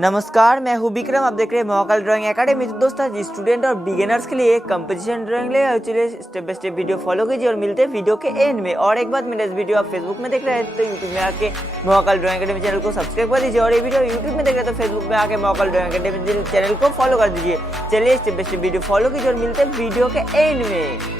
नमस्कार, मैं हूँ विक्रम। आप देख रहे हैं महाकाल ड्राइंग एकेडमी। तो दोस्तों, आज स्टूडेंट और बिगिनर्स के लिए एक कंपोजिशन ड्राइंग ले आए। चलिए step by step video follow कीजिए और मिलते हैं वीडियो के एंड में। और एक बात, मेरा इस वीडियो आप फेसबुक में देख रहे हैं तो यूट्यूब में आके महाकाल ड्राइंग एकेडमी चैनल को सब्सक्राइब कर दीजिए, और ये वीडियो यूट्यूब में देख रहे हैं तो फेसबुक में आके महाकाल ड्राइंग एकेडमी चैनल को फॉलो कर दीजिए। चलिए step by step video follow कीजिए और मिलते हैं वीडियो के एंड में।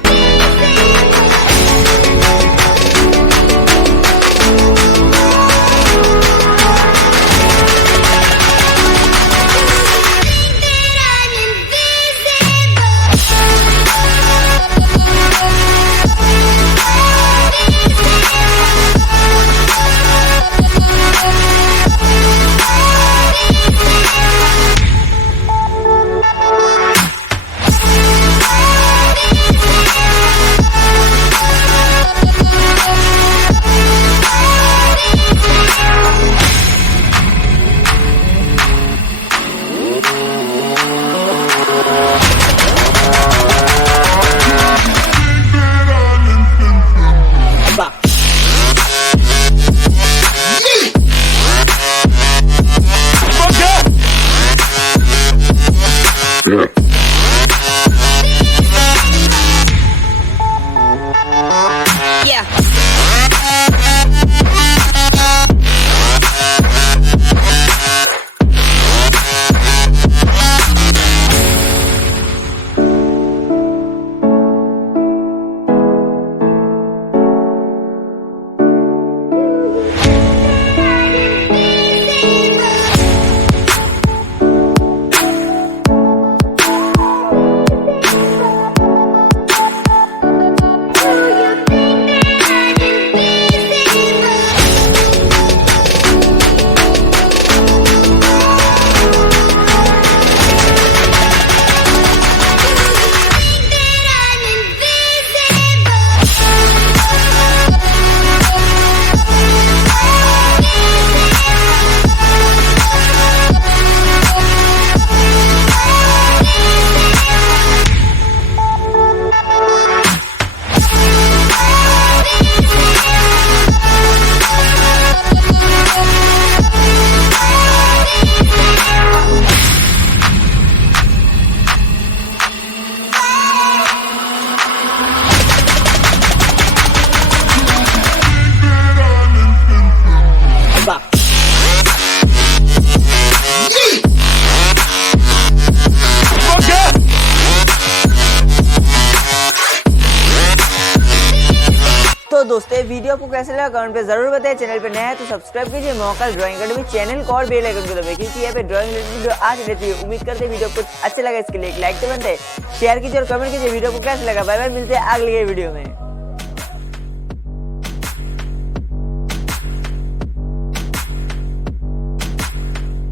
तो दोस्तों, वीडियो आपको कैसे लगा कमेंट पे जरूर बताएं। चैनल पे नया है तो सब्सक्राइब कीजिए महाकाल ड्राइंग एकेडमी चैनल को और बेल आइकन को दबाइए, क्योंकि यहाँ पे ड्राइंग रिलेटेड वीडियो आती रहती है। उम्मीद करते हैं वीडियो कुछ अच्छा लगा, इसके लिए एक लाइक तो बनता है, शेयर कीजिए और कमेंट कीजिए वीडियो को कैसे लगा। बाय बाय, मिलते हैं अगली वीडियो में।